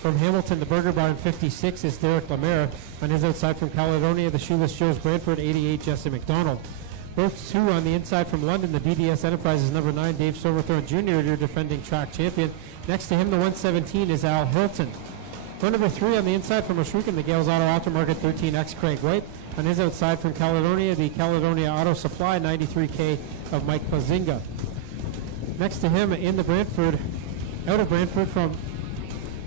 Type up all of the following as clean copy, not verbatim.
From Hamilton, the Burger Barn 56 is Derek Lemaire. On his outside from Caledonia, the Shoeless Joe's Brantford 88, Jesse McDonald. Both two on the inside from London, the BDS Enterprises number 9, Dave Silverthorne Jr., your defending track champion. Next to him, the 117 is Al Hilton. For number 3 on the inside from Oshwegan, the Gales Auto Aftermarket 13X Craig White. On his outside from Caledonia, the Caledonia Auto Supply 93K of Mike Plazinga. Next to him in the Brantford, out of Brantford from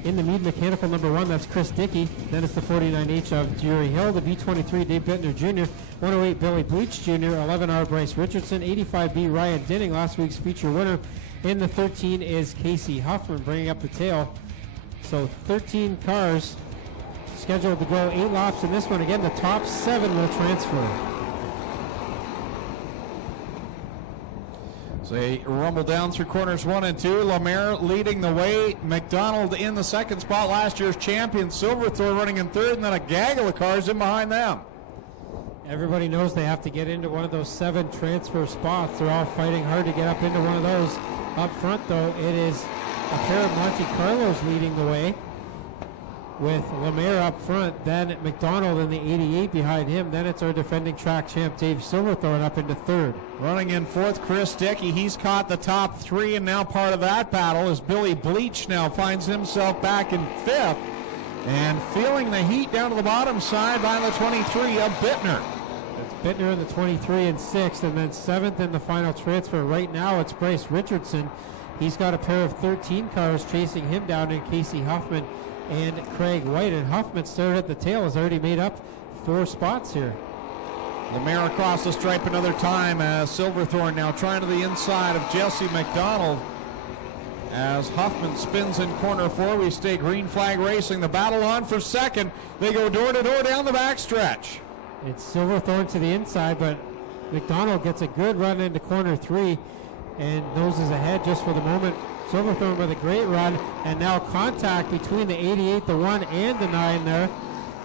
in the Mead Mechanical number 1, that's Chris Dickey. Then it's the 49H of Jerry Hill, the B23 Dave Bittner Jr., 108 Billy Bleach Jr., 11R Bryce Richardson, 85B Ryan Dinning, last week's feature winner. In the 13 is Casey Huffman bringing up the tail. So 13 cars scheduled to go 8 laps in this one. Again, the top 7 will transfer. So they rumble down through corners 1 and 2. Lemaire leading the way. McDonald in the second spot, last year's champion. Silverthorne running in third, and then a gaggle of cars in behind them. Everybody knows they have to get into one of those 7 transfer spots. They're all fighting hard to get up into one of those. Up front, though, it is a pair of Monte Carlos leading the way, with Lemaire up front, then McDonald in the 88 behind him. Then it's our defending track champ Dave Silverthorne up into third. Running in fourth, Chris Dickey. He's caught the top 3, and now part of that battle is Billy Bleach now finds himself back in 5th and feeling the heat down to the bottom side by the 23 of Bittner. It's Bittner in the 23 and 6th, and then 7th in the final transfer. Right now it's Bryce Richardson. He's got a pair of 13 cars chasing him down in Casey Huffman and Craig White, and Huffman started at the tail, has already made up 4 spots here. Lemaire across the stripe another time as Silverthorne now trying to the inside of Jesse McDonald. As Huffman spins in corner 4, we stay green flag racing. The battle on for second. They go door to door down the backstretch. It's Silverthorne to the inside, but McDonald gets a good run into corner 3 and noses ahead just for the moment. Silverthorne with a great run, and now contact between the 88, the 1, and the 9 there.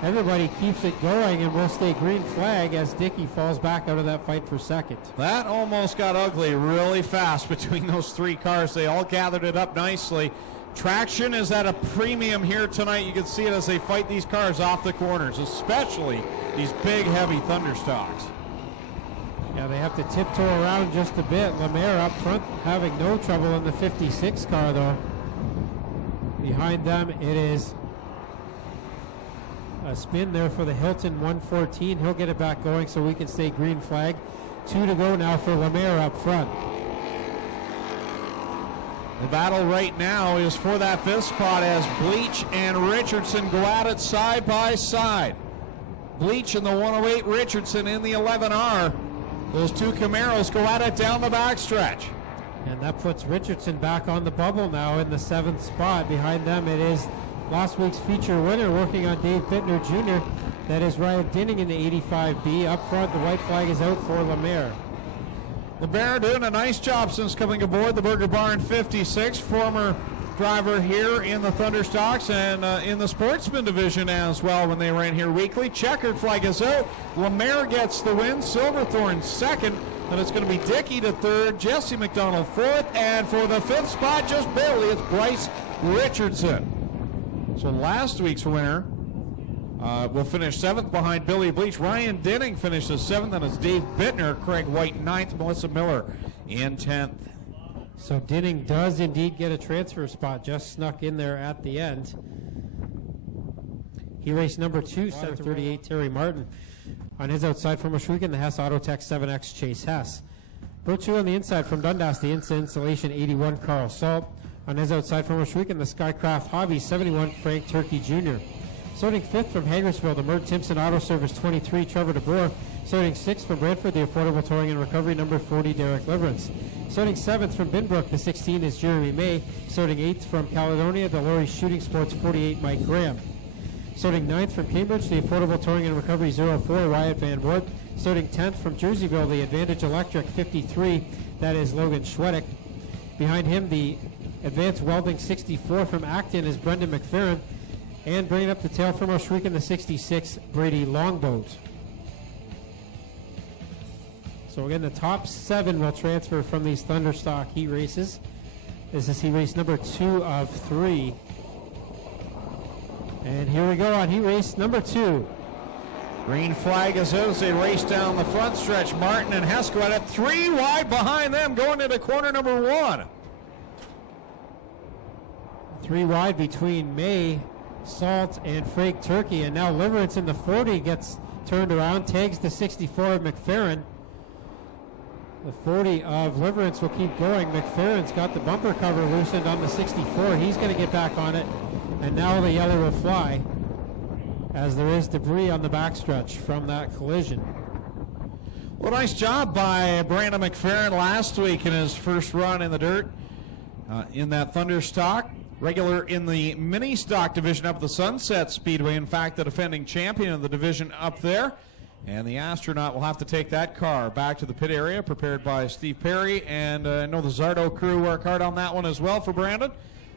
Everybody keeps it going, and we'll stay green flag as Dickey falls back out of that fight for second. That almost got ugly really fast between those 3 cars. They all gathered it up nicely. Traction is at a premium here tonight. You can see it as they fight these cars off the corners, especially these big, heavy Thunderstocks. Yeah, they have to tiptoe around just a bit. Lemaire up front having no trouble in the 56 car, though. Behind them, it is a spin there for the Hilton 114. He'll get it back going so we can stay green flag. 2 to go now for Lemaire up front. The battle right now is for that 5th spot as Bleach and Richardson go at it side by side. Bleach in the 108, Richardson in the 11R. Those 2 Camaros go at it down the backstretch. And that puts Richardson back on the bubble now in the 7th spot. Behind them, it is last week's feature winner working on Dave Bittner Jr. That is Ryan Dinning in the 85B. Up front, the white flag is out for Lemaire. Lemaire doing a nice job since coming aboard the Burger Barn 56. Former driver here in the Thunderstocks and in the Sportsman division as well when they ran here weekly. Checkered flag is out. Lemaire gets the win. Silverthorne second. And it's going to be Dickey to third. Jesse McDonald 4th. And for the 5th spot, just barely, it's Bryce Richardson. So last week's winner will finish 7th behind Billy Bleach. Ryan Dinning finishes 7th. And it's Dave Bittner, Craig White 9th, Melissa Miller in 10th. So Dinning does indeed get a transfer spot, just snuck in there at the end. He raced number 2, center 38, Terry Martin. On his outside from Oshwegan, the Hess Autotech 7X, Chase Hess. Row 2 on the inside from Dundas, the Installation 81, Carl Salt. On his outside from Oshwegan, the Skycraft Hobby 71, Frank Turkey Jr. Starting 5th from Hagersville, the Mert Timpson Auto Service 23, Trevor DeBoer. Starting 6th from Brantford, the Affordable Touring and Recovery number 40, Derek Liverance. Starting 7th from Binbrook, the 16 is Jeremy May. Starting 8th from Caledonia, the Laurie Shooting Sports 48, Mike Graham. Starting 9th from Cambridge, the Affordable Touring and Recovery 04, Wyatt Van Wert. Starting 10th from Jerseyville, the Advantage Electric 53, that is Logan Schwedick. Behind him, the Advanced Welding 64 from Acton is Brendan McFerrin. And bringing up the tail from Oshwegan, the 66, Brady Longboat. So again, the top 7 will transfer from these Thunderstock heat races. This is heat race number 2 of 3. And here we go on heat race number 2. Green flag is out as they race down the front stretch. Martin and Hess go at it 3 wide behind them going into corner number 1. 3 wide between May, Salt, and Frake Turkey. And now Liverence in the 40 gets turned around, tags the 64 of McFerrin. The 40 of Liverence will keep going. McFerrin's got the bumper cover loosened on the 64. He's going to get back on it. And now the yellow will fly, as there is debris on the backstretch from that collision. Well, nice job by Brandon McFerrin last week in his first run in the dirt in that Thunderstock. Regular in the mini stock division up at the Sunset Speedway. In fact, the defending champion of the division up there. And the astronaut will have to take that car back to the pit area, prepared by Steve Perry. And I know the Zardo crew work hard on that one as well for Brandon.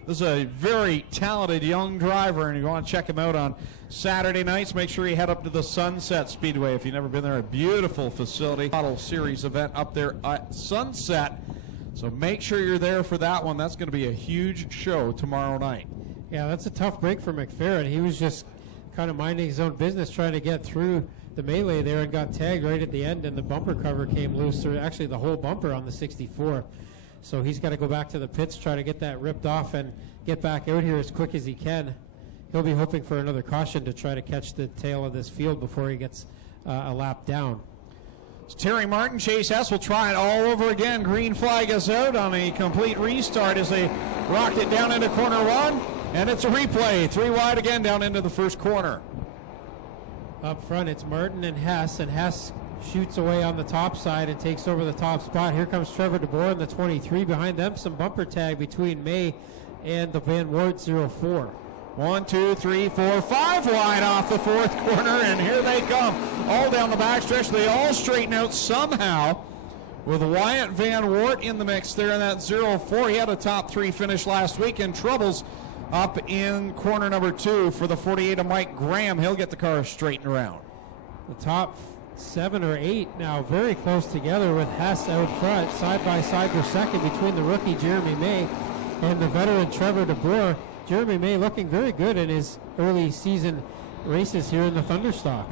This is a very talented young driver, and you want to check him out on Saturday nights. Make sure you head up to the Sunset Speedway if you've never been there. A beautiful facility. Model series event up there at Sunset. So make sure you're there for that one. That's going to be a huge show tomorrow night. Yeah, that's a tough break for McFerrin. He was just kind of minding his own business, trying to get through the melee there, and got tagged right at the end, and the bumper cover came loose, or actually the whole bumper on the 64. So he's got to go back to the pits, try to get that ripped off and get back out here as quick as he can. He'll be hoping for another caution to try to catch the tail of this field before he gets a lap down. So Terry Martin, Chase Hess will try it all over again. Green flag is out on a complete restart as they rock it down into corner 1. And it's a replay. 3 wide again down into the first corner. Up front, it's Martin and Hess shoots away on the top side and takes over the top spot. Here comes Trevor DeBoer in the 23. Behind them, some bumper tag between May and the Van Wart 04. 1, 2, 3, 4, 5 wide off the fourth corner, and here they come. All down the backstretch. They all straighten out somehow with Wyatt Van Wart in the mix there in that 04. He had a top 3 finish last week, and troubles up in corner number 2 for the 48 of Mike Graham. He'll get the car straightened around. The top 7 or 8 now very close together, with Hess out front, side by side for second between the rookie Jeremy May and the veteran Trevor DeBoer. Jeremy May looking very good in his early season races here in the Thunderstock.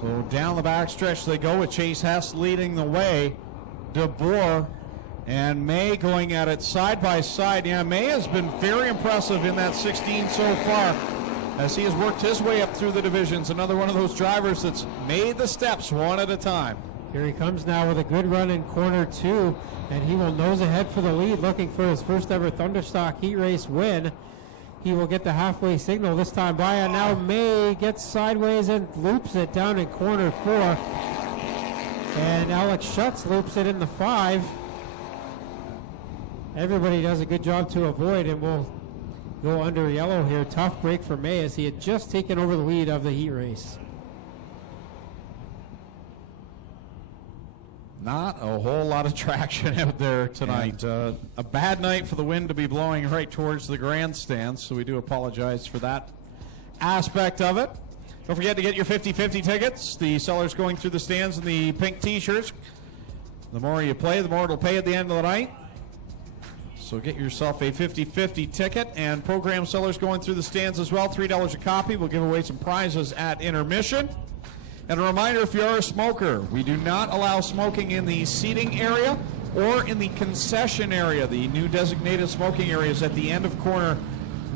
So down the backstretch they go with Chase Hess leading the way. DeBoer and May going at it side by side. Yeah, May has been very impressive in that 16 so far as he has worked his way up through the divisions. Another one of those drivers that's made the steps one at a time. Here he comes now with a good run in corner 2, and he will nose ahead for the lead, looking for his first ever Thunderstock heat race win. He will get the halfway signal this time by, and now May gets sideways and loops it down in corner 4. And Alex Schutz loops it in the 5. Everybody does a good job to avoid, and we'll go under yellow here. Tough break for May as he had just taken over the lead of the heat race. Not a whole lot of traction out there tonight. A bad night for the wind to be blowing right towards the grandstands, so we do apologize for that aspect of it. Don't forget to get your 50-50 tickets. The sellers going through the stands in the pink t-shirts. The more you play, the more it'll pay at the end of the night. So get yourself a 50-50 ticket, and program sellers going through the stands as well. $3 a copy. We'll give away some prizes at intermission. And a reminder, if you're a smoker, we do not allow smoking in the seating area or in the concession area. The new designated smoking areas at the end of corner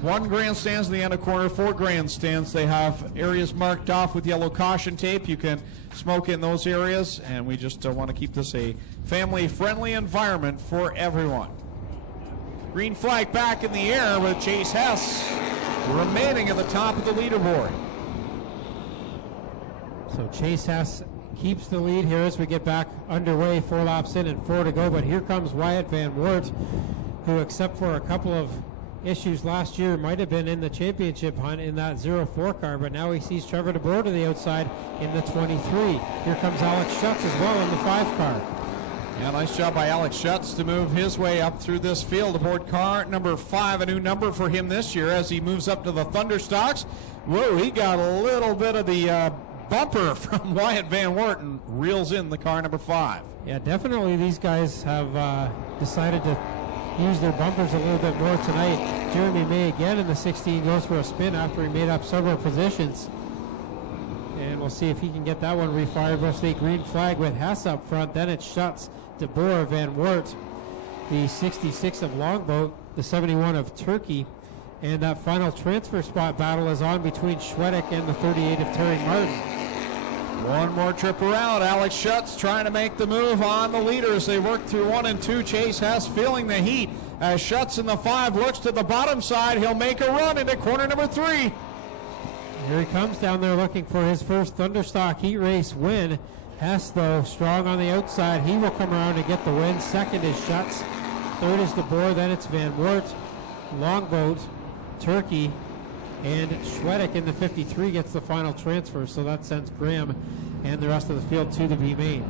1 grandstands and the end of corner 4 grandstands. They have areas marked off with yellow caution tape. You can smoke in those areas, and we just want to keep this a family-friendly environment for everyone. Green flag back in the air with Chase Hess remaining at the top of the leaderboard. So Chase Hess keeps the lead here as we get back underway. 4 laps in and 4 to go. But here comes Wyatt Van Wart, who, except for a couple of issues last year, might have been in the championship hunt in that 04 car. But now he sees Trevor DeBoer to the outside in the 23. Here comes Alex Schutz as well in the 5 car. Yeah, nice job by Alex Schutz to move his way up through this field aboard car number 5, a new number for him this year as he moves up to the Thunderstocks. Whoa, he got a little bit of the bumper from Wyatt Van Wart and reels in the car number 5. Yeah, definitely these guys have decided to use their bumpers a little bit more tonight. Jeremy May again in the 16 goes for a spin after he made up several positions. And we'll see if he can get that one refired. We'll stay green flag with Hess up front. Then it shuts De Boer, Van Wert, the 66 of Longboat, the 71 of Turkey. And that final transfer spot battle is on between Schwedek and the 38 of Terry Martin. One more trip around. Alex Schutz trying to make the move on the leaders. They work through 1 and 2. Chase Hess feeling the heat as Schutz in the 5 looks to the bottom side. He'll make a run into corner number 3. Here he comes down there looking for his first Thunderstock heat race win. Hess, though, strong on the outside. He will come around to get the win. Second is Schutz. Third is De Boer. Then it's Van Wert, Longboat, Turkey, and Schwedek in the 53 gets the final transfer. So that sends Graham and the rest of the field to the B main.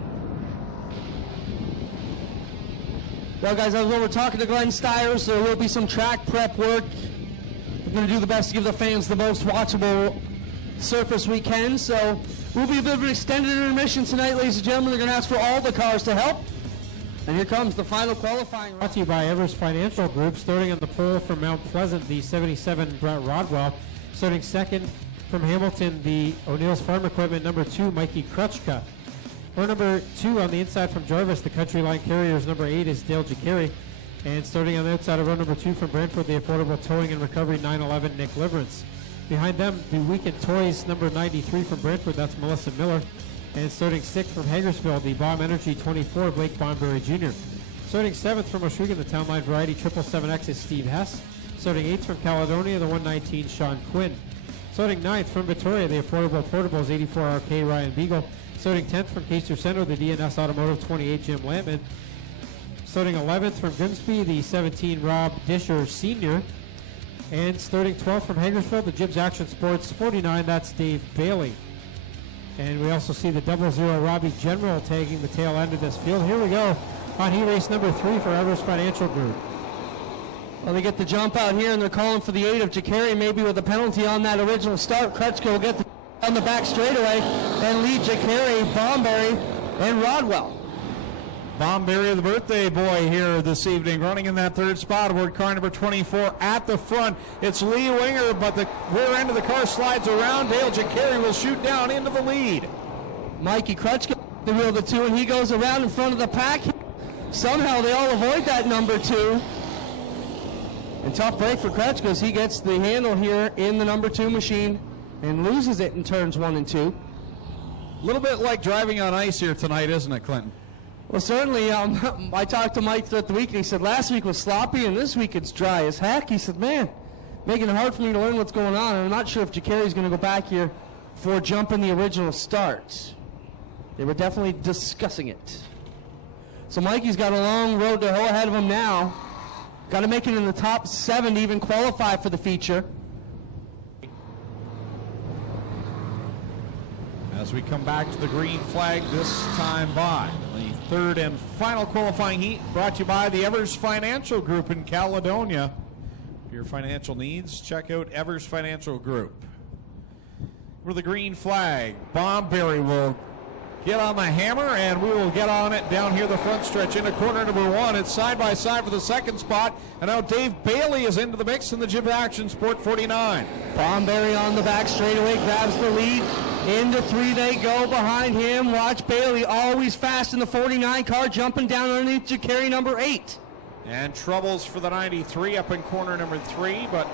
Well, guys, as we're talking to Glenn Styres, there will be some track prep work. We're going to do the best to give the fans the most watchable surface we can. So we'll be a bit of an extended intermission tonight, ladies and gentlemen. They're going to ask for all the cars to help. And here comes the final qualifying round. Brought to you by Evers Financial Group. Starting on the pole from Mount Pleasant, the 77 Brett Rodwell. Starting second from Hamilton, the O'Neill's Farm Equipment, number 2, Mikey Krutchka. Or number 2 on the inside from Jarvis, the Country Line Carriers, number 8 is Dale Jacari. And starting on the outside of row number 2 from Brantford, the Affordable Towing and Recovery 911, Nick Liverance. Behind them, the Weekend Toys, number 93 from Brantford, that's Melissa Miller. And starting 6th from Hagersfield, the Bomb Energy 24, Blake Bonbury Jr. Starting 7th from Oshugan, the Town Line Variety 777X is Steve Hess. Starting 8th from Caledonia, the 119, Sean Quinn. Starting 9th from Victoria, the Affordable Portables 84RK, Ryan Beagle. Starting 10th from Castro Center, the DNS Automotive 28, Jim Lampman. Starting 11th from Grimsby, the 17, Rob Disher Sr. And starting 12th from Hagersfield, the Gibbs Action Sports 49, that's Dave Bailey. And we also see the 00 Robbie General tagging the tail end of this field. Here we go on heat race number 3 for Evers Financial Group. Well, they get the jump out here, and they're calling for the 8 of Jacari, maybe with a penalty on that original start. Krutchka will get on the back straightaway and lead Jacari, Bombury, and Rodwell. Bombury, the birthday boy here this evening, running in that 3rd spot aboard car number 24 at the front. It's Lee Winger, but the rear end of the car slides around. Dale Jacari will shoot down into the lead. Mikey Krutchka, the wheel of the 2, and he goes around in front of the pack. Somehow they all avoid that number 2. And tough break for Krutchka as he gets the handle here in the number 2 machine and loses it in turns 1 and 2. A little bit like driving on ice here tonight, isn't it, Clinton? Well, certainly. I talked to Mike throughout the week, and he said last week was sloppy, and this week it's dry as heck. He said, man, making it hard for me to learn what's going on, and I'm not sure if Jacari's going to go back here for jumping the original start. They were definitely discussing it. So Mikey's got a long road to hoe ahead of him now. Got to make it in the top 7 to even qualify for the feature. As we come back to the green flag this time by the 3rd and final qualifying heat, brought to you by the Evers Financial Group in Caledonia. For your financial needs, check out Evers Financial Group. For the green flag, Bombury will get on the hammer, and we will get on it down here the front stretch into corner number 1. It's side by side for the 2nd spot, and now Dave Bailey is into the mix in the Gibbs Action Sport 49. Bombury on the back straightaway grabs the lead. Into 3 they go behind him. Watch Bailey, always fast in the 49 car, jumping down underneath Jacari number 8. And troubles for the 93 up in corner number 3, but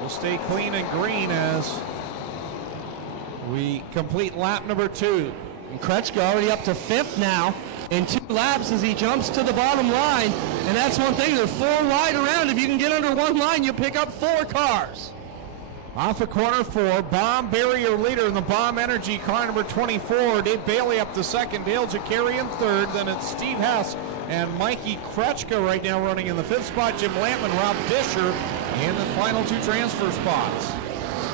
we'll stay clean and green as we complete lap number 2. And Krutchka already up to 5th now in 2 laps as he jumps to the bottom line. And that's one thing, they're 4 wide around. If you can get under 1 line, you pick up 4 cars. Off of corner 4, Bombury, your leader in the Bomb Energy car number 24. Dave Bailey up to 2nd, Dale Jacari in 3rd. Then it's Steve Hess and Mikey Krutchka right now running in the 5th spot. Jim Lampman, Rob Disher in the final 2 transfer spots.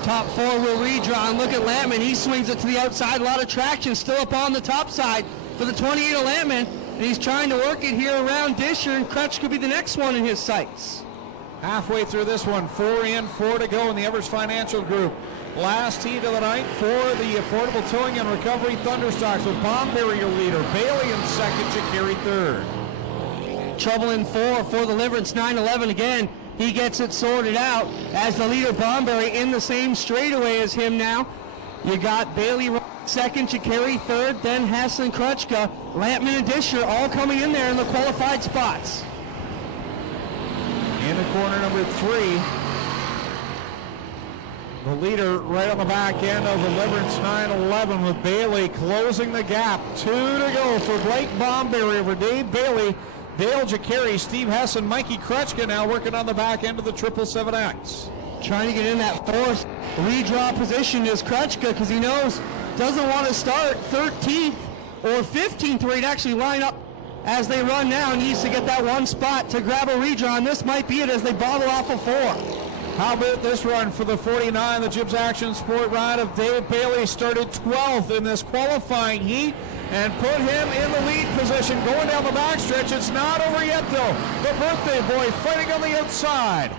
Top 4 will redraw, and look at Lampman. He swings it to the outside. A lot of traction still up on the top side for the 28 of Lampman. And he's trying to work it here around Disher, and Krutchka could be the next one in his sights. Halfway through this one, 4 in, 4 to go in the Evers Financial Group. Last heat of the night for the Affordable Towing and Recovery Thunderstocks with Bombury your leader, Bailey in 2nd, Jacari 3rd. Trouble in 4 for the Liverance 911 again. he gets it sorted out as the leader Bomberry in the same straightaway as him now. You got Bailey second, Chikari third, then Hess and Krutchka, Lampman and Disher all coming in there in the qualified spots. In the corner number 3, the leader right on the back end of Deliverance 9-11 with Bailey closing the gap. 2 to go for Blake Bomberry over Dave Bailey, Dale Chikari, Steve Hess, and Mikey Krutchka now working on the back end of the 777X. Trying to get in that fourth redraw position is Krutchka because he knows doesn't want to start 13th or 15th where he'd actually line up as they run now. He needs to get that one spot to grab a redraw, and this might be it as they bottle off a 4. How about this run for the 49, the Jibs Action Sport ride of Dave Bailey, started 12th in this qualifying heat and put him in the lead position going down the backstretch. It's not over yet though. The birthday boy fighting on the outside.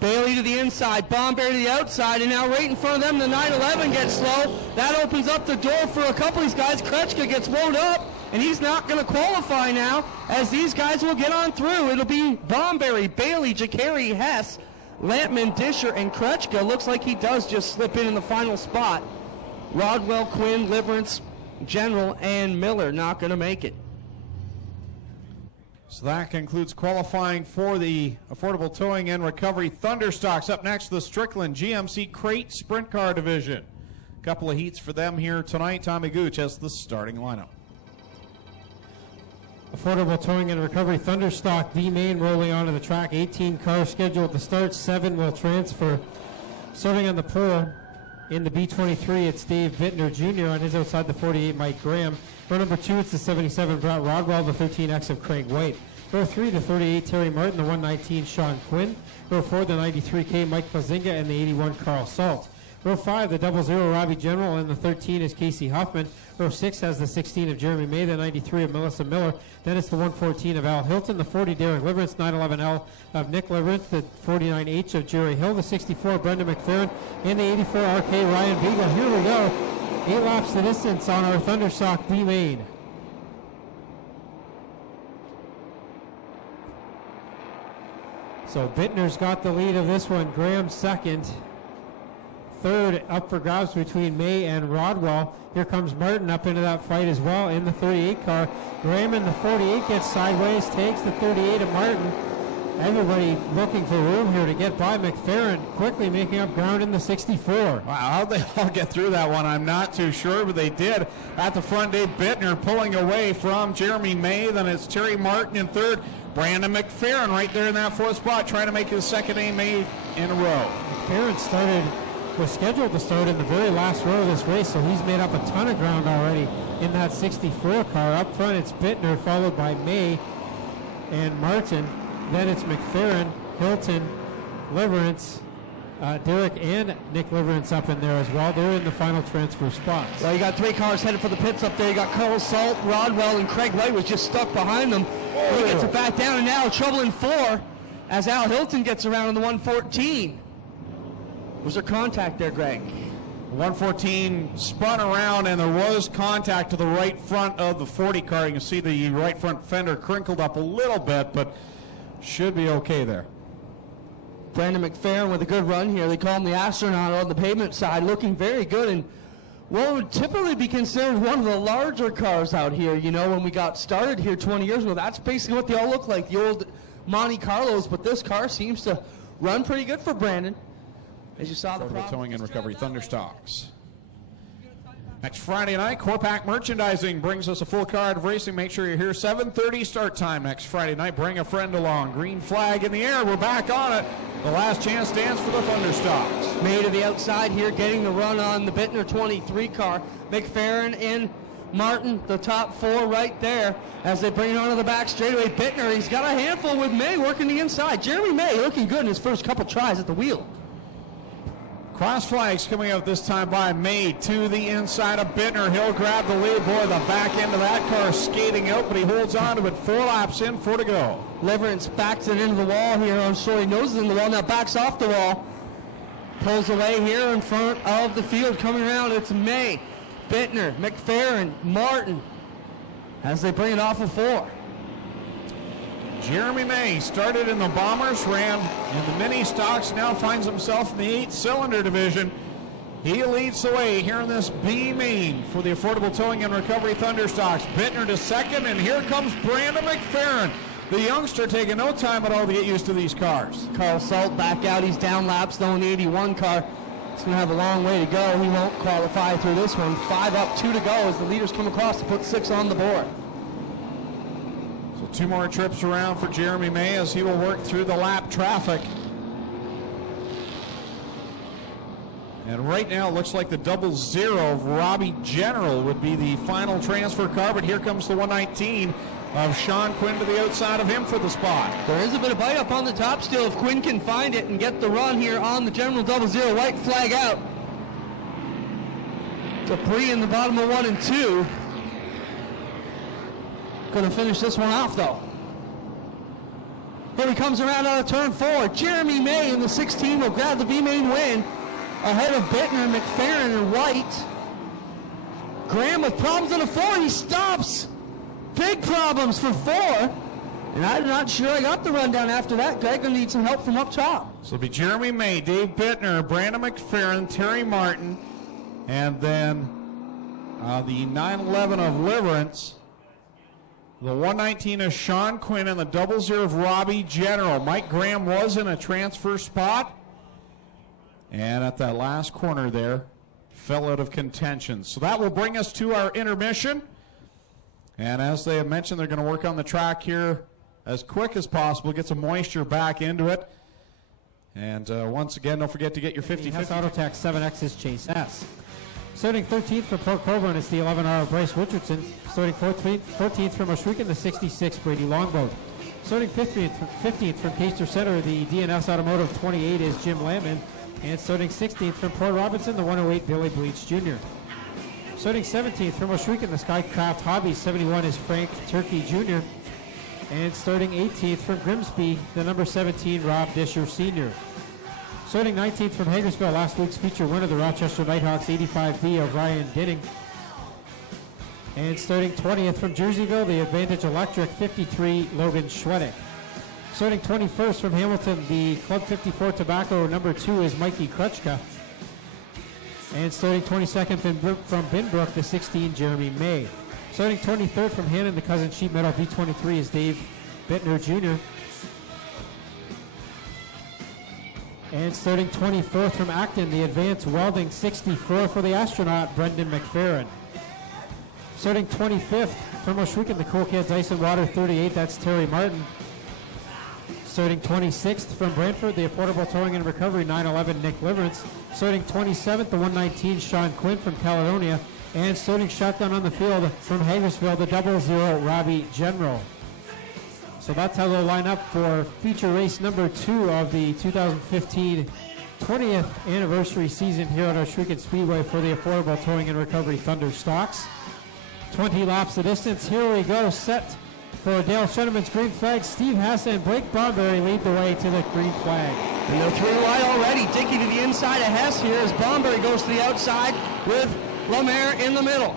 Bailey to the inside, Bomberry to the outside, and now right in front of them, the 911 gets slow. That opens up the door for a couple of these guys. Krutchka gets wound up, and he's not going to qualify now, as these guys will get on through. It'll be Bomberry, Bailey, Chikari, Hess, Lampman, Disher, and Krutchka. Looks like he does just slip in the final spot. Rodwell, Quinn, Liverance, General, and Miller not going to make it. So that concludes qualifying for the Affordable Towing and Recovery Thunderstocks. Up next, the Strickland GMC Crate Sprint Car Division. A couple of heats for them here tonight. Tommy Gooch has the starting lineup. Affordable Towing and Recovery Thunderstock D main rolling onto the track. 18 cars scheduled to start. 7 will transfer. Starting on the pole in the B23, it's Dave Bittner Jr. On his outside, the 48, Mike Graham. Row number 2, it's the 77, Brett Rodwell, the 13X of Craig White. Row 3, the 38, Terry Martin, the 119, Sean Quinn. Row 4, the 93K, Mike Plazinga, and the 81, Carl Salt. Row 5, the 00, Robbie General, and the 13 is Casey Huffman. Row 6 has the 16 of Jeremy May, the 93 of Melissa Miller. Then it's the 114 of Al Hilton, the 40 Derek Liverance, 911L of Nick Liverance, the 49H of Jerry Hill, the 64 Brenda McFerrin, and the 84 RK Ryan Beagle. Here we go. 8 laps the distance on our Thunderstock D main. So Bittner's got the lead of this one. Graham second. Third up for grabs between May and Rodwell. Here comes Martin up into that fight as well in the 38 car. Graham in the 48 gets sideways, takes the 38 of Martin. Everybody looking for room here to get by. McFerrin quickly making up ground in the 64. Wow, how'd they all get through that one? I'm not too sure, but they did. At the front, Dave Bittner pulling away from Jeremy May. Then it's Terry Martin in third. Brandon McFerrin right there in that fourth spot, trying to make his second A May in a row. McFerrin was scheduled to start in the very last row of this race, so he's made up a ton of ground already in that 64 car. Up front, it's Bittner, followed by May and Martin. Then it's McFerrin, Hilton, Liverance, Derek and Nick Liverance up in there as well. They're in the final transfer spots. Well, you got 3 cars headed for the pits up there. You got Carl Salt, Rodwell, and Craig White was just stuck behind them. He gets it back down, and now trouble in 4 as Al Hilton gets around in the 114. Was there contact there, Greg? 114 spun around, and there was contact to the right front of the 40 car. You can see the right front fender crinkled up a little bit, but should be okay there. Brandon McFerrin with a good run here. They call him the astronaut on the pavement side, looking very good, and what would typically be considered one of the larger cars out here. You know, when we got started here 20 years ago, that's basically what they all look like, the old Monte Carlos, but this car seems to run pretty good for Brandon. As you saw, the Towing and Recovery Thunderstocks. Next Friday night, Corpac Merchandising brings us a full card of racing. Make sure you're here. 7:30 start time next Friday night. Bring a friend along. Green flag in the air. We're back on it. The last chance stands for the Thunderstocks. May to the outside here, getting the run on the Bittner 23 car. McFerrin and Martin, the top 4 right there as they bring it onto the back straightaway. Bittner, he's got a handful with May working the inside. Jeremy May looking good in his first couple tries at the wheel. Cross flags coming out this time by May to the inside of Bittner. He'll grab the lead. Boy, the back end of that car skating out, but he holds on to it. 4 laps in, 4 to go. Liverance backs it into the wall here. I'm sorry, noses in the wall, now backs off the wall. Pulls away here in front of the field. Coming around, it's May, Bittner, McFerrin, Martin as they bring it off of 4. Jeremy May started in the Bombers, ran in the mini stocks, now finds himself in the 8-cylinder division. He leads the way here in this B main for the Affordable Towing and Recovery Thunderstocks. Bittner to second, and here comes Brandon McFerrin. The youngster taking no time at all to get used to these cars. Carl Salt back out. He's down laps though in the 81 car. He's going to have a long way to go. He won't qualify through this one. 5 up, 2 to go as the leaders come across to put 6 on the board. So 2 more trips around for Jeremy May as he will work through the lap traffic. And right now it looks like the 00 of Robbie General would be the final transfer car, but here comes the 119 of Sean Quinn to the outside of him for the spot. There is a bit of bite up on the top still if Quinn can find it and get the run here on the General 00. White flag out. Dupree in the bottom of 1 and 2. Going to finish this one off though. Here he comes around out of turn 4. Jeremy May in the 16 will grab the B-main win ahead of Bittner, McFerrin, and White. Graham with problems on the 4. He stops. Big problems for 4. And I'm not sure I got the rundown after that. Greg will need some help from up top. So it'll be Jeremy May, Dave Bittner, Brandon McFerrin, Terry Martin, and then the 911 of Liverance. The 119 of Sean Quinn and the 00 of Robbie General. Mike Graham was in a transfer spot. And at that last corner there, fell out of contention. So that will bring us to our intermission. And as they have mentioned, they're going to work on the track here as quick as possible, get some moisture back into it. And once again, don't forget to get your 50/50. Auto Tech 7X is Chase S. Starting 13th for Port Colborne, it's the 11R of Bryce Richardson. Starting 14th from Oshwegan, the 66 Brady Longboat. Starting 15th from Caister Center, the DNS Automotive 28 is Jim Lamon. And starting 16th from Port Robinson, the 108 Billy Bleach Jr. Starting 17th from Oshwegan, the Skycraft Hobby 71 is Frank Turkey Jr. And starting 18th from Grimsby, the number 17 Rob Disher Sr. Starting 19th from Hagersville, last week's feature winner, the Rochester Nighthawks 85B of Ryan Dinning. And starting 20th from Jerseyville, the Advantage Electric 53 Logan Schwedick. Starting 21st from Hamilton, the Club 54 Tobacco number 2 is Mikey Krutchka. And starting 22nd from Binbrook, the 16 Jeremy May. Starting 23rd from Hannon, the Cousin Sheep Metal B23 is Dave Bittner Jr. And starting 24th from Acton, the Advanced Welding 64 for the Astronaut, Brendan McFerrin. Starting 25th from Oshwegan, the Cool Kids Ice and Water 38, that's Terry Martin. Starting 26th from Brantford, the Affordable Towing and Recovery 911, Nick Liverance. Starting 27th, the 119, Sean Quinn from Caledonia. And starting shotgun on the field from Hagersville, the 00, Robbie General. So that's how they'll line up for feature race number 2 of the 2015 20th anniversary season here at Oshwegan Speedway for the Affordable Towing and Recovery Thunderstocks. 20 laps the distance. Here we go, set for Dale Shenneman's green flag. Steve Hassa and Blake Bromberry lead the way to the green flag. And they're 3 wide already. Dickey to the inside of Hess here as Bromberry goes to the outside with Lemaire in the middle.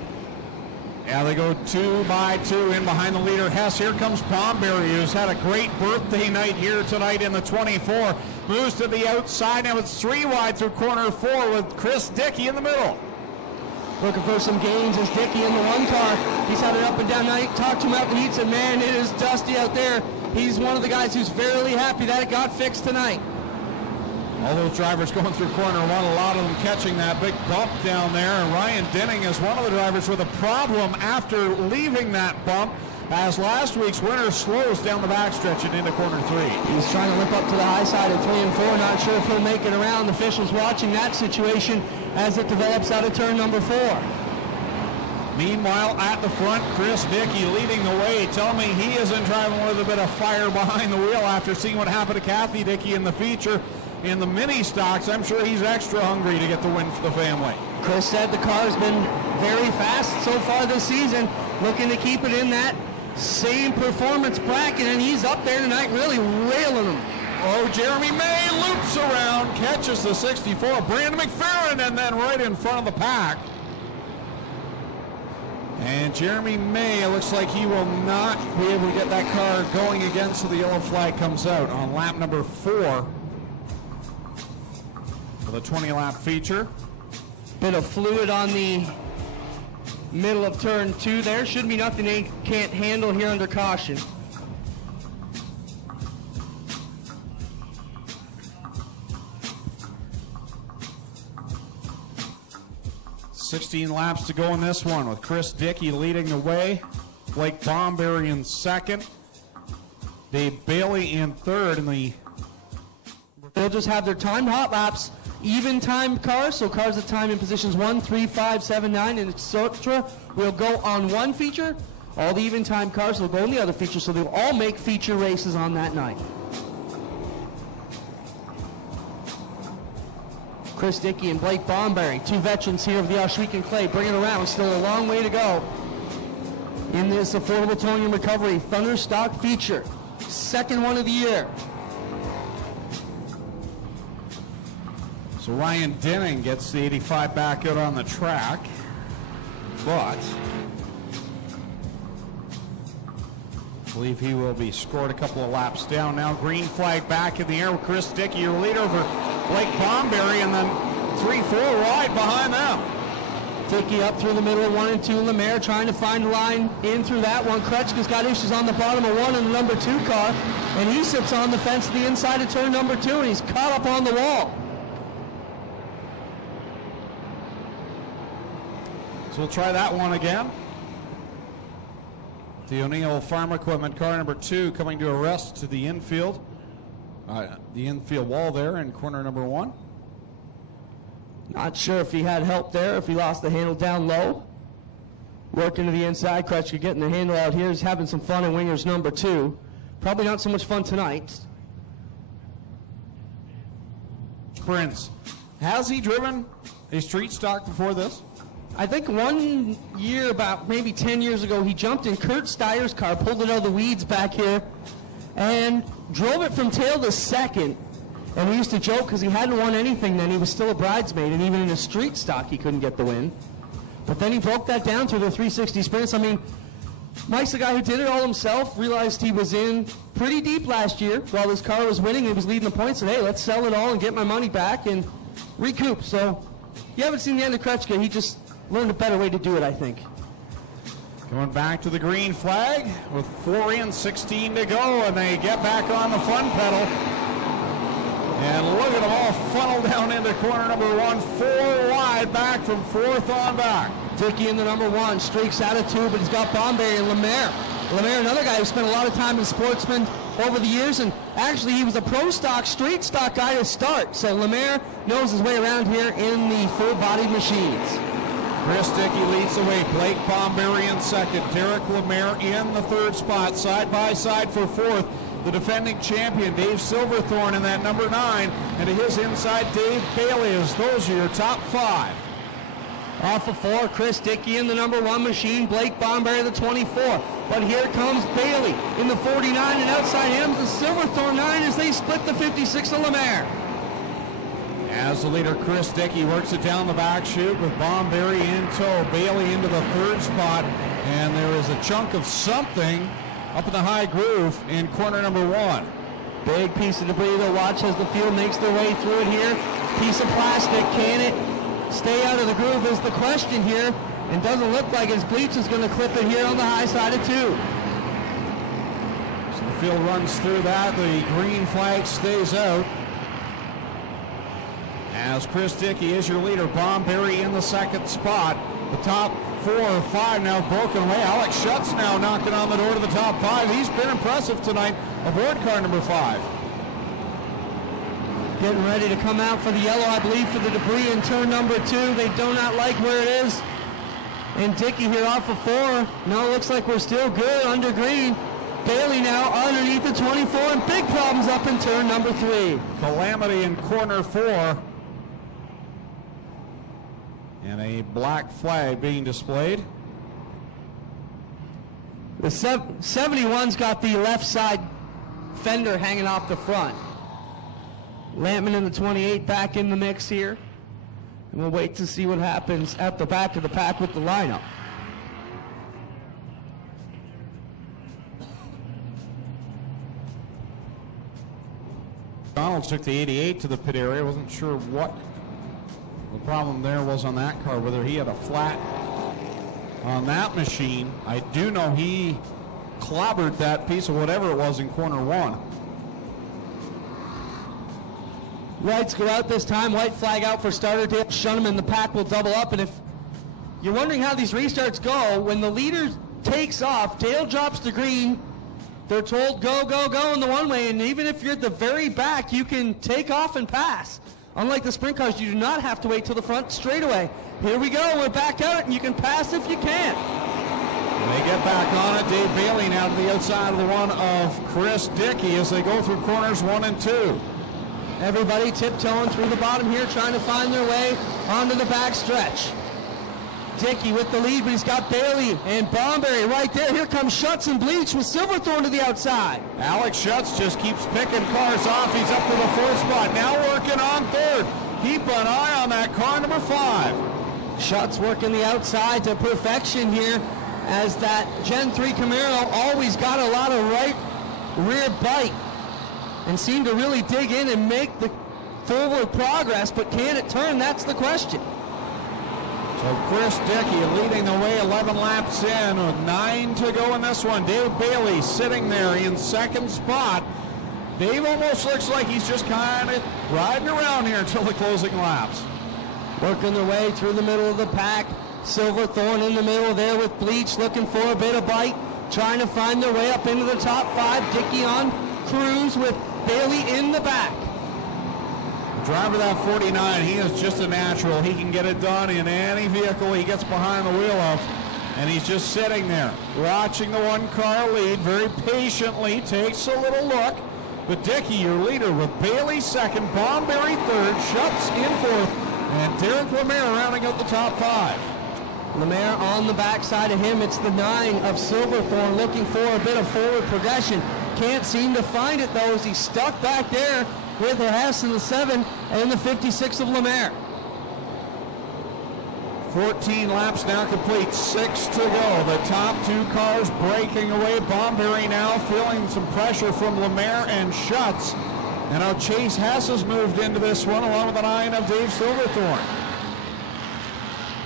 Yeah, they go 2 by 2 in behind the leader, Hess. Here comes Bromberry, who's had a great birthday night here tonight in the 24. Moves to the outside. Now it's 3 wide through corner 4 with Chris Dickey in the middle. Looking for some gains as Dickey in the 1 car. He's had it up and down. Now he talked to him out the heat, said, man, it is dusty out there. He's one of the guys who's very happy that it got fixed tonight. All those drivers going through corner 1, a lot of them catching that big bump down there. And Ryan Dinning is one of the drivers with a problem after leaving that bump, as last week's winner slows down the backstretch and into corner 3. He's trying to lip up to the high side of 3 and 4. Not sure if he'll make it around. The officials watching that situation as it develops out of turn number 4. Meanwhile, at the front, Chris Dickey leading the way. Tell me he isn't driving with a bit of fire behind the wheel after seeing what happened to Kathy Dickey in the feature. In the mini stocks, I'm sure he's extra hungry to get the win for the family. Chris said the car has been very fast so far this season, looking to keep it in that same performance bracket, and he's up there tonight really railing them. Oh, Jeremy May loops around, catches the 64, Brandon McFerrin, and then right in front of the pack. And Jeremy May, it looks like he will not be able to get that car going again, so the yellow flag comes out on lap number 4 for the 20-lap feature. Bit of fluid on the middle of turn 2 there. Should be nothing they can't handle here under caution. $16 laps to go in this one, with Chris Dickey leading the way, Blake Bomberry in second, Dave Bailey in third. They'll just have their timed hot laps, even timed cars, so cars that time in positions 1, 3, 5, 7, 9, and etc. will go on one feature. All the even timed cars will go on the other feature, so they'll all make feature races on that night. Chris Dickey and Blake Bomberry, 2 veterans here of the Oshweek Clay, bring it around. Still a long way to go in this affordable towing and recovery Thunderstock feature. Second one of the year. So Ryan Denning gets the 85 back out on the track, but I believe he will be scored a couple of laps down. Now green flag back in the air with Chris Dickey, your lead over Blake Bomberry, and then 3-4 wide behind them. Dickey up through the middle of 1 and 2. Lemaire trying to find the line in through that one. Kretschka's got issues on the bottom of 1 in the number 2 car, and he sits on the fence to the inside of turn number 2, and he's caught up on the wall. So we'll try that one again. The O'Neill Farm Equipment car number 2 coming to a rest to the infield. The infield wall there in corner number 1. Not sure if he had help there, if he lost the handle down low. Working to the inside. Kretschka getting the handle out here. He's having some fun in wingers number 2. Probably not so much fun tonight. Prince, has he driven a street stock before this? I think one year, about maybe 10 years ago, he jumped in Kurt Steyer's car, pulled it out of the weeds back here, and drove it from tail to second. And we used to joke because he hadn't won anything then. He was still a bridesmaid, and even in a street stock, he couldn't get the win. But then he broke that down through the 360 sprints. I mean, Mike's the guy who did it all himself, realized he was in pretty deep last year while his car was winning. He was leading the points, said, hey, let's sell it all and get my money back and recoup. So you haven't seen the end of Kretschka. He just learned a better way to do it, I think. Going back to the green flag with 4 in, 16 to go, and they get back on the fun pedal. And look at them all funnel down into corner number 1, 4 wide back from 4th on back. Dickey in the number 1, streaks out of 2, but he's got Bomberry and Lemaire. Lemaire, another guy who spent a lot of time in Sportsman over the years, and actually he was a pro stock, street stock guy to start. So Lemaire knows his way around here in the full-bodied machines. Chris Dickey leads the way. Blake Bomberry in second. Derek Lemaire in the 3rd spot. Side by side for 4th. The defending champion, Dave Silverthorne, in that number 9. And to his inside, Dave Bailey. As those are your top 5. Off of 4, Chris Dickey in the number 1 machine. Blake Bomberry the 24. But here comes Bailey in the 49, and outside him the Silverthorne 9 as they split the 56 of Lemaire. As the leader, Chris Dickey, works it down the back chute with Bomberry in tow. Bailey into the 3rd spot, and there is a chunk of something up in the high groove in corner number 1. Big piece of debris to watch as the field makes their way through it here. Piece of plastic, can it stay out of the groove is the question here, and doesn't look like his bleach is going to clip it here on the high side of 2. So the field runs through that. The green flag stays out. As Chris Dickey is your leader, Bomberry in the 2nd spot. The top 4 or 5 now broken away. Alex Schutz now knocking on the door to the top 5. He's been impressive tonight aboard car number 5. Getting ready to come out for the yellow, I believe, for the debris in turn number 2. They do not like where it is. And Dickey here off of 4. No, it looks like we're still good under green. Bailey now underneath the 24, and big problems up in turn number 3. Calamity in corner 4. And a black flag being displayed. The 71's got the left side fender hanging off the front. Lampman in the 28 back in the mix here. And we'll wait to see what happens at the back of the pack with the lineup. Donald took the 88 to the pit area. Wasn't sure what the problem there was on that car, whether he had a flat on that machine. I do know he clobbered that piece of whatever it was in corner one. Lights go out this time. White flag out for starter Dale Shuneman. The pack will double up. And if you're wondering how these restarts go, when the leader takes off, Dale drops the green. They're told go, go, go in the one way. And even if you're at the very back, you can take off and pass. Unlike the sprint cars, you do not have to wait till the front straightaway. Here we go. We're back out, and you can pass if you can. They get back on it. Dave Bailey now to the outside of the one of Chris Dickey as they go through corners 1 and 2. Everybody tiptoeing through the bottom here, trying to find their way onto the back stretch. Dickey with the lead, but he's got Bailey and Bomberry right there. Here comes Schutz and Bleach with Silverthorne to the outside. Alex Schutz just keeps picking cars off. He's up to the 4th spot. Now working on 3rd. Keep an eye on that car, number 5. Schutz working the outside to perfection here, as that Gen 3 Camaro always got a lot of right rear bite and seemed to really dig in and make the forward progress, but can it turn? That's the question. So Chris Dickey leading the way 11 laps in with 9 to go in this one. Dave Bailey sitting there in 2nd spot. Dave almost looks like he's just kind of riding around here until the closing laps. Working their way through the middle of the pack. Silverthorne in the middle there with Bleach looking for a bit of bite, trying to find their way up into the top 5. Dickey on cruise with Bailey in the back. Driver that 49, he is just a natural. He can get it done in any vehicle he gets behind the wheel of. And he's just sitting there, watching the one-car lead very patiently, takes a little look. But Dickey, your leader, with Bailey 2nd, Bomberry 3rd, Schutz in 4th, and Derek Lemaire rounding out the top 5. Lemaire on the backside of him. It's the 9 of Silverthorne looking for a bit of forward progression. Can't seem to find it, though, as he's stuck back there with the Hess in the 7 and the 56 of Lemaire. 14 laps now complete, 6 to go. The top 2 cars breaking away. Bomberry now feeling some pressure from Lemaire and Schutz. And now Chase Hess has moved into this one along with the 9 of Dave Silverthorne.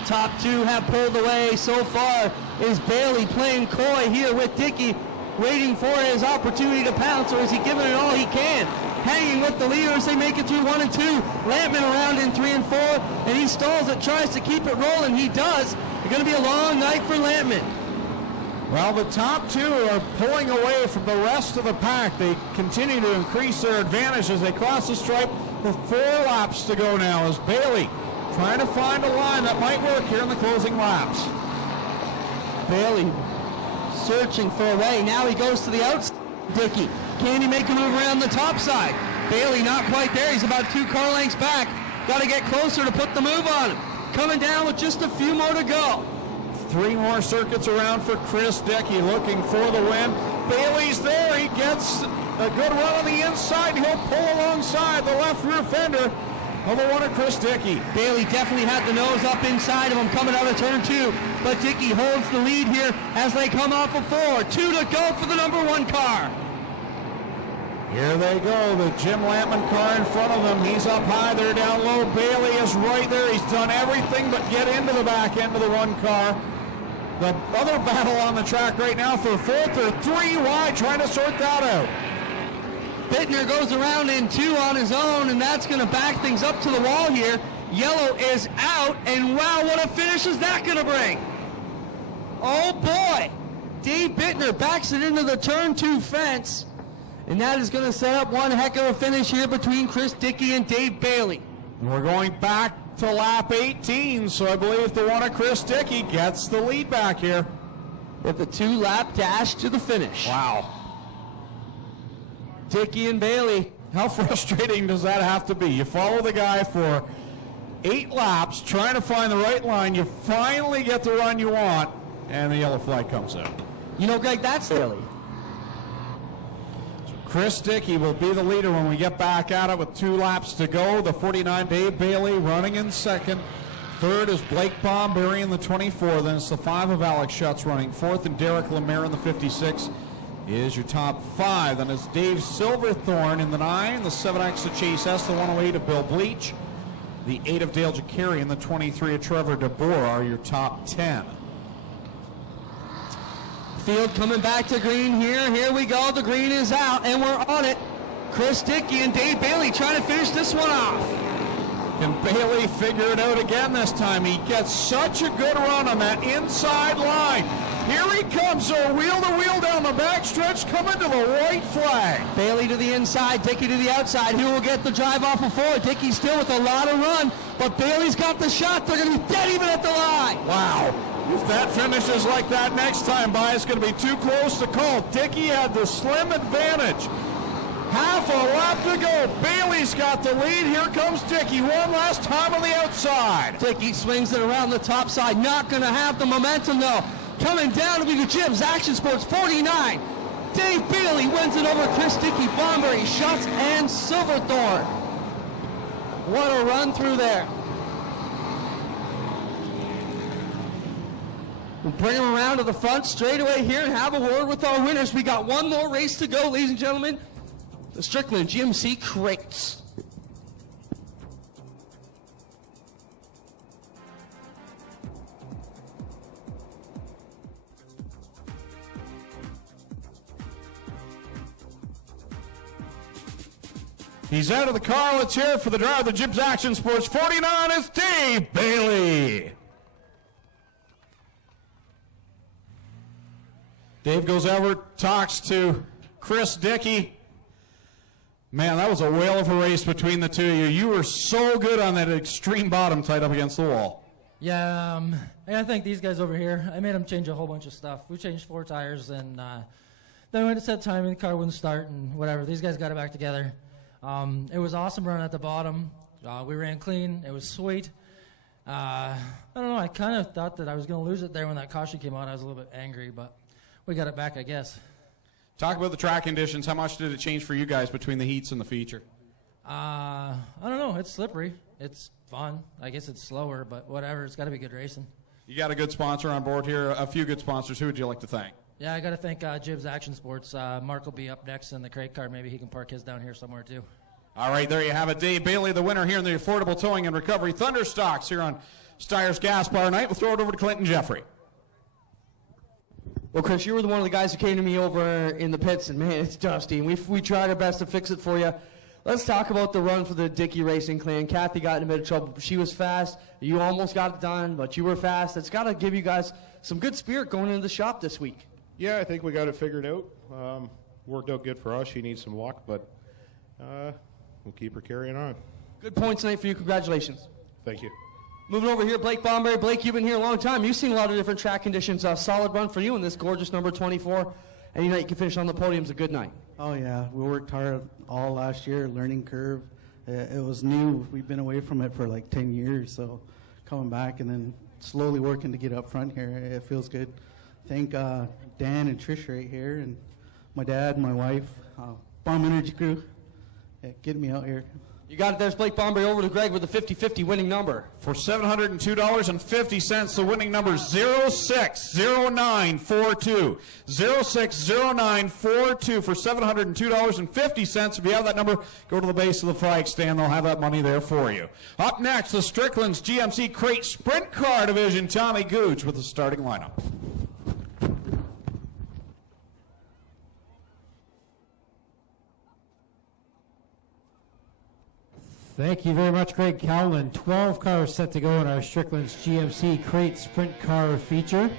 Top 2 have pulled away so far. Is Bailey playing coy here with Dickey, waiting for his opportunity to pounce, or is he giving it all he can? Hanging with the leader as they make it through 1 and 2. Lampman around in 3 and 4, and he stalls it, tries to keep it rolling. He does. It's going to be a long night for Lampman. Well, the top 2 are pulling away from the rest of the pack. They continue to increase their advantage as they cross the stripe with 4 laps to go now, as Bailey trying to find a line that might work here in the closing laps. Bailey searching for a way. Now he goes to the outside. Dickey, can he make a move around the top side? Bailey not quite there. He's about 2 car lengths back. Got to get closer to put the move on him. Coming down with just a few more to go. 3 more circuits around for Chris Dickey looking for the win. Bailey's there. He gets a good run on the inside. He'll pull alongside the left rear fender of the one of Chris Dickey. Bailey definitely had the nose up inside of him coming out of turn 2, but Dickey holds the lead here as they come off of 4. 2 to go for the number 1 car. Here they go, the Jim Lampman car in front of them. He's up high, they're down low. Bailey is right there. He's done everything but get into the back end of the 1 car. The other battle on the track right now for 4th or 3 wide, trying to sort that out. Bittner goes around in 2 on his own, and that's going to back things up to the wall here. Yellow is out, and wow, what a finish is that going to bring? Oh boy! Dave Bittner backs it into the turn 2 fence, and that is going to set up one heck of a finish here between Chris Dickey and Dave Bailey. And we're going back to lap 18, so I believe the one of Chris Dickey gets the lead back here. With a 2-lap dash to the finish. Wow. Dickey and Bailey. How frustrating does that have to be? You follow the guy for 8 laps, trying to find the right line. You finally get the run you want, and the yellow flag comes out. You know, Greg, that's Bailey. So Chris Dickey will be the leader when we get back at it with 2 laps to go. The 49, Dave Bailey, running in 2nd. 3rd is Blake Bomberry in the 24. Then it's the 5 of Alex Schutz running 4th, and Derek Lemaire in the 56. is your top 5. Then it's Dave Silverthorne in the 9, the 7X of Chase S, the 108 of Bill Bleach, the 8 of Dale Jacari, and the 23 of Trevor DeBoer are your top 10. Field coming back to green here. Here we go. The green is out, and we're on it. Chris Dickey and Dave Bailey trying to finish this one off. Can Bailey figure it out again this time? He gets such a good run on that inside line. Here he comes, so wheel-to-wheel down the backstretch, coming to the white flag. Bailey to the inside, Dickey to the outside. Who will get the drive off before? Dickey still with a lot of run, but Bailey's got the shot. They're going to be dead even at the line. Wow. If that finishes like that next time by, it's going to be too close to call. Dickey had the slim advantage. Half a lap to go. Bailey's got the lead. Here comes Dickey one last time on the outside. Dickey swings it around the top side. Not going to have the momentum, though. Coming down to be the Jibs Action Sports 49. Dave Bailey wins it over Chris Dickey, Bomberry, Schutz, and Silverthorne. What a run through there. We'll bring them around to the front straightaway here and have a word with our winners. We got one more race to go, ladies and gentlemen. The Strickland GMC Crates. He's out of the car. Let's hear it for the driver of the Jibs Action Sports 49. It's Dave Bailey. Dave goes over, talks to Chris Dickey. Man, that was a whale of a race between the two of you. You were so good on that extreme bottom tied up against the wall. Yeah, I think these guys over here, I made them change a whole bunch of stuff. We changed 4 tires, and then we went to set time, and the car wouldn't start, and whatever. These guys got it back together. It was awesome running at the bottom. We ran clean. It was sweet. I don't know. I kind of thought that I was going to lose it there when that caution came out. I was a little bit angry, but we got it back, I guess. Talk about the track conditions. How much did it change for you guys between the heats and the feature? I don't know. It's slippery. It's fun. I guess it's slower, but whatever. It's got to be good racing. You got a good sponsor on board here, a few good sponsors. Who would you like to thank? Yeah, I got to thank Jibs Action Sports. Mark will be up next in the crate car. Maybe he can park his down here somewhere, too. All right, there you have it. Dave Bailey, the winner here in the Affordable Towing and Recovery Thunderstocks here on Steyer's Gas Bar Night. We'll throw it over to Clinton Jeffrey. Well, Chris, you were one of the guys who came to me over in the pits, and man, it's dusty. And we tried our best to fix it for you. Let's talk about the run for the Dickey Racing Clan. Kathy got in a bit of trouble. She was fast. You almost got it done, but you were fast. It's got to give you guys some good spirit going into the shop this week. Yeah, I think we got it figured out. Worked out good for us. She needs some luck, but we'll keep her carrying on. Good points tonight for you. Congratulations. Thank you. Moving over here, Blake Bomberry. Blake, you've been here a long time. You've seen a lot of different track conditions. A solid run for you in this gorgeous number 24. Any night you can finish on the podium is a good night. Oh, yeah. We worked hard all last year, learning curve. It was new. We've been away from it for like 10 years, so coming back and then slowly working to get up front here, it feels good. Thank Dan and Trish right here, and my dad, my wife, Bomb Energy Crew, getting me out here. You got it. There's Blake Bomberry over to Greg with the 50-50 winning number. For $702.50, the winning number is 060942. 060942 for $702.50. If you have that number, go to the base of the flag stand. They'll have that money there for you. Up next, the Strickland's GMC Crate Sprint Car Division. Tommy Gooch with the starting lineup. Thank you very much, Greg Cowlin. 12 cars set to go in our Strickland's GMC Crate Sprint Car feature.